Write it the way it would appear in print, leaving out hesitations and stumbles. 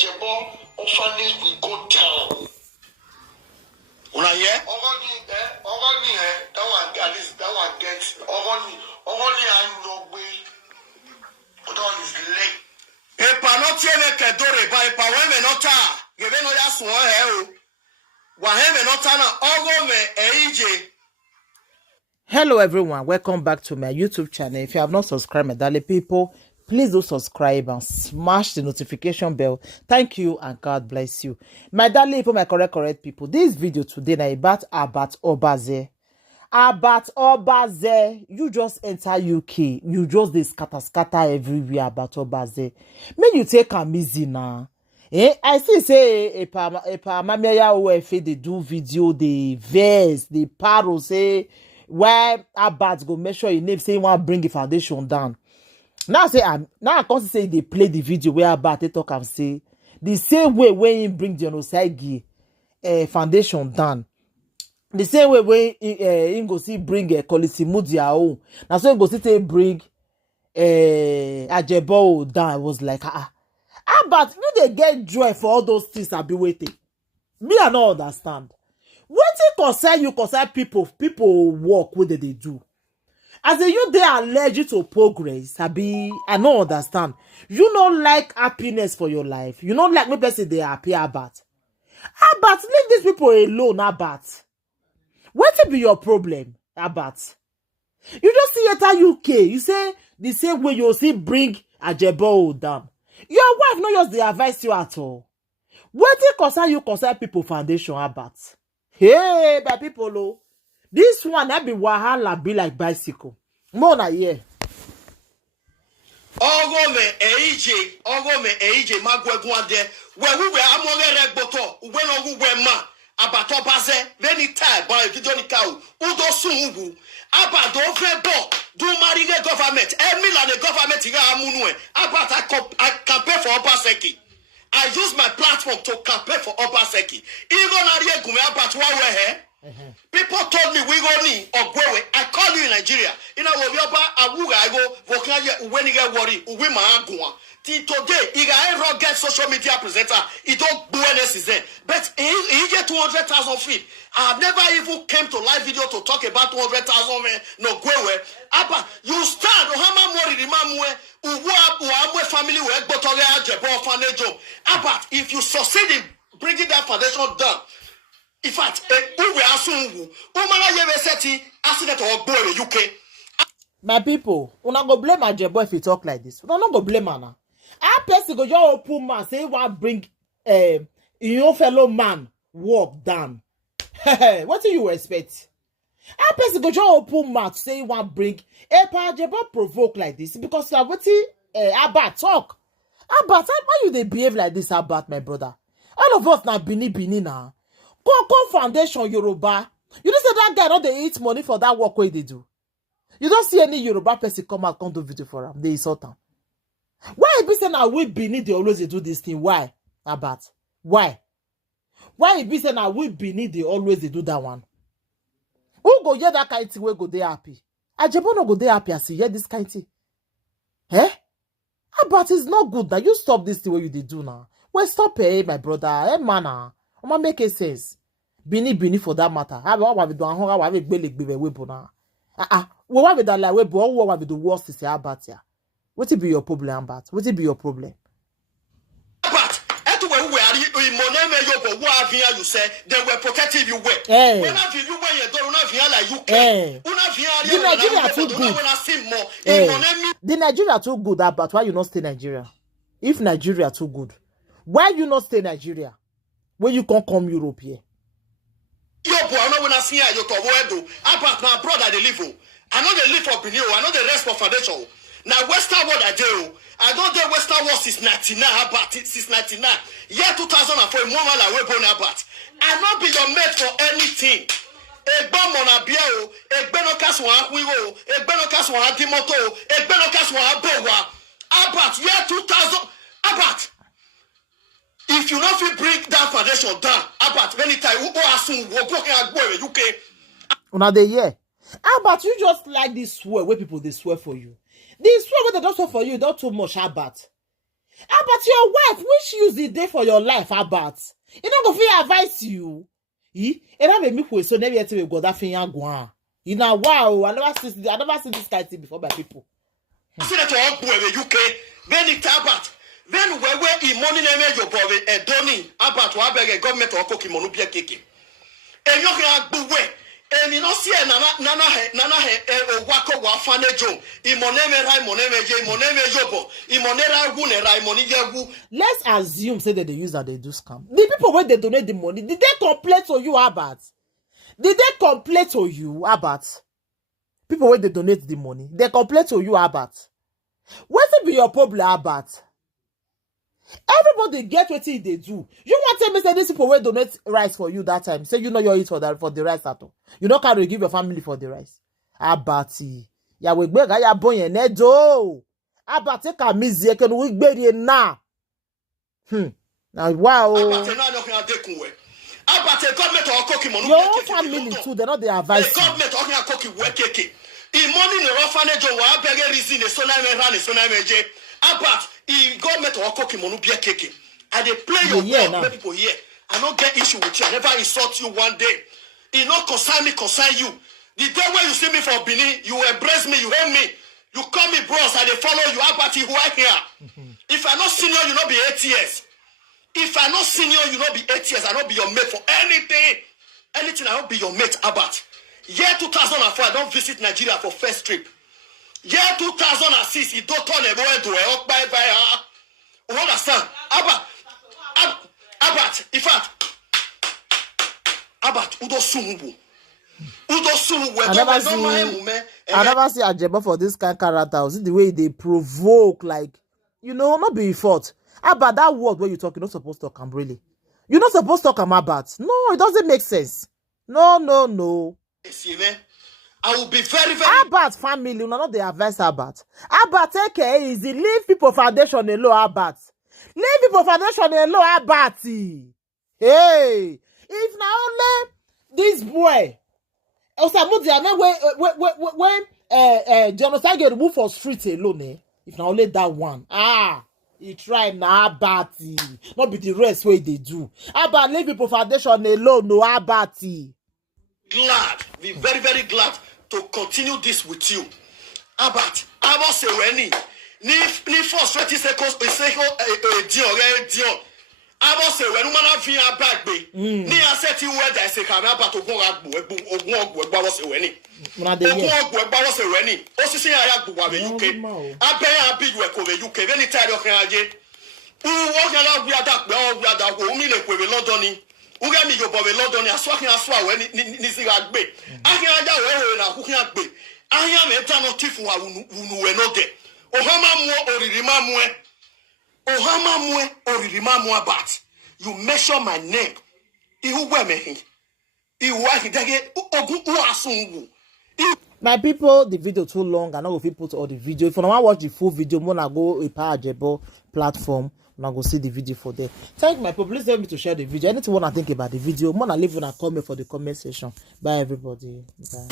Ajebo orphanage will go down. Una hear? That one gets only I know we. But all is late. Epa no tiene que dore ba epa we nota. Gebe no ya so he o. Wa he me nota na ogo me eije. Hello everyone, welcome back to my YouTube channel. If you have not subscribed, my darling people, please do subscribe and smash the notification bell. Thank you and God bless you. My darling people, my correct people, this video today na about Obaze. About Obaze, you just enter UK, you just dey scatter everywhere about Obaze. May you take am easy now. I see say epa mamia ofe they do video, they verse, they paro say why Abat go make sure your name say you want bring the foundation down. Now I can't say they play the video where Abat they talk and say the same way when you bring the Onosagi foundation down. The same way when you go see bring Kolisimudia own. Now so you go see bring Ajebo down. I was like Abat, you they get joy for all those things I be waiting. Me I don't understand. Wetin concern people work what they do. As you they allergic to progress, I don't understand. You don't like happiness for your life. You don't like me person they happy about. Abat, leave these people alone, Abat. What be your problem, Abat? You just see enter UK. You say the same way you see bring Ajebo down. Your wife no just dey advise you at all. Wetin concern people foundation, Abat? Hey, my people, oh, this one that be wahala be like bicycle. More na here. Ogo me eije magwegwa de we amore regboto we no we ma abato baze veni tai boy video ni kawo udo sunwu abado febo do marry the government emila the government ga amunu e abata I campaign for Obaseki. I use my platform to campaign for Obaseki. People told me we go ni Ogwewe. I call you in Nigeria. In a Wobioba, Awuga, I go, Vokaya, when you get worried, Uwima Agua. Till today, I get social media presenter. He don't do anything. But he get 200,000 feet. I've never even came to live video to talk about 200,000 men. No, Gwewe. Apa, you stand, Ohama Mori, Rimamwe, Uwa family, Botore, Ajebo, Fanejo. Apa, if you succeed in bringing that foundation down, in fact, my people, una go blame Ajebo if you talk like this. Una no go blame her now. Our person go just open man say want bring your fellow man work down. What do you expect? Our person go just open mouth say want bring Ajebo provoke like this because you are waiting Abat talk. Abat, why you they behave like this, Abat, my brother? All of us now Bini now. Go Foundation Yoruba. You don't say that guy not they eat money for that work way they do. You don't see any Yoruba person come out come do video for him. They insult him. Why it be saying now we Benin they always do this thing? Why? Abat? Why? Why it be saying now we Benin they always do that one? Who go hear that kind of thing we go they happy? Ajebo no go they happy as he hear this kind of thing. Eh? Abat is not good now. You stop this thing what you they do now. Well stop my brother. Man I'ma make a sense. Bini for that matter. I want to do how I be webo now. What we that like webo? What we do worst is about ya. What be your problem, Abat? What be your problem? Abat, everywhere we are in Moneme Yobo, what here you say they were protective you were. Hey. When I you when you don't have here like UK. Hey. The Nigeria too good. Hey. The Nigeria too good, Abat. Why you not stay Nigeria? If Nigeria too good, why you not stay Nigeria? When you can't come Europe here. Yo, boy, I know when I see you to Wedo. About my brother, they live. I know they live for Benin. I know the rest for foundation. Now, Western world I do. I don't do Western world since 99. About it since 99. Year 2004, more like we're born about. I not be your mate for anything. Egba mona biao, egbeno kaswa wiwo, egbeno kaswa timoto, egbeno kaswa bowa. About year 2000. About. If you not feel bring that foundation down, about many times, who go assume we'll go and UK. Una dey hear? Abat, you just like this swear where people they swear for you. This swear where they don't swear for you, not too much, Abat. But your wife, which use the day for your life, about? You don't go fit advise you. And I make me question never yet we go that thing go. You know, wow, I never see this kind of thing before by people. See that all boy the UK, then it about. Then where money name your boy a doni about to have a government or cookie monopia kiki. And you can go away. And you know, see, nana wako wafane jo. Imoneme rai moneme je, moneme jobo. Imonera gune rai moni yagu. Let's assume say that they use that they do scam. The people when they donate the money, did they complain to you about? Did they complain to you about? People when they donate the money, they complain to you about. What's it be your problem about? Everybody get what they do. You want to tell me say these people will donate rice for you that time. Say you know you eat for the rice at all. You don't carry give your family for the rice. Abati. Ya we gbe ga ya boyen nedo. Abati ka mizie ken we gbe na. Now wow. Abati na no kan adekunwe. Abati government or cookie money. Your own family too, they not the advice. The government or kan cookie we keke. I money no orphanage wa bege reason so na me ran so na me je. Abat, if government or cookie money be keke. And they play your role, let people here. I don't get issue with you. I never insult you one day. It not concern me, concern you. The day when you see me for Benin, you embrace me, you help me. You call me bros, I they follow you. Abati who I here. If I not senior, you not be 8 years. If I not senior, you not be 8 years. I not be your mate for anything. Anything, I not be your mate, Abat. Year 2004, I don't visit Nigeria for first trip. Year 2006, it don't turn a boy to a bye. You understand? Abat, in fact, Abat, Udo Sumubu. I never see Ajebo for this kind of character. See the way they provoke, like, you know, not be fault. About that word where you talk, you're not supposed to talk really. You're not supposed to talk about. No, it doesn't make sense. No. I will be very, very. About family, not the advice about. About take care easy. Leave people foundation alone. About. Leave people foundation alone. About. Hey, if now only this boy. When genocide get removed for street alone, if now only that one. He try na Abati. Not be the rest way they do. About leave people foundation alone. No Abati. Glad, be very, very glad to continue this with you. Abat, Abo se weni. Ni first 20 seconds, Dion. Abo se weni mana fi abagbe. Ni aseti weather se kan Abat ogun agbo se weni. Ogun agbo se weni. Osisi ya agbo wa UK. Abeya abi you ko UK. Veni tari okan aje. Wo gala wi ada ko mi le ko we London ni. Uga mi go bobe London ni aswa we ni si agbe. Ahin aja we na ku kin agbe. Ahin me ta no tifu wa unu we no de. Ohama mu Abat. You measure my name. Ihu we me. Ihu wa hidage ogun u asungu. My people, the video too long. I know if you put all the video. If you want to watch the full video, I'm gonna go a Ajebo platform. I'm gonna see the video for there. Thank my people. Please help me to share the video. Anything you want to think about the video, I'm gonna leave in a comment for the comment section. Bye everybody. Bye.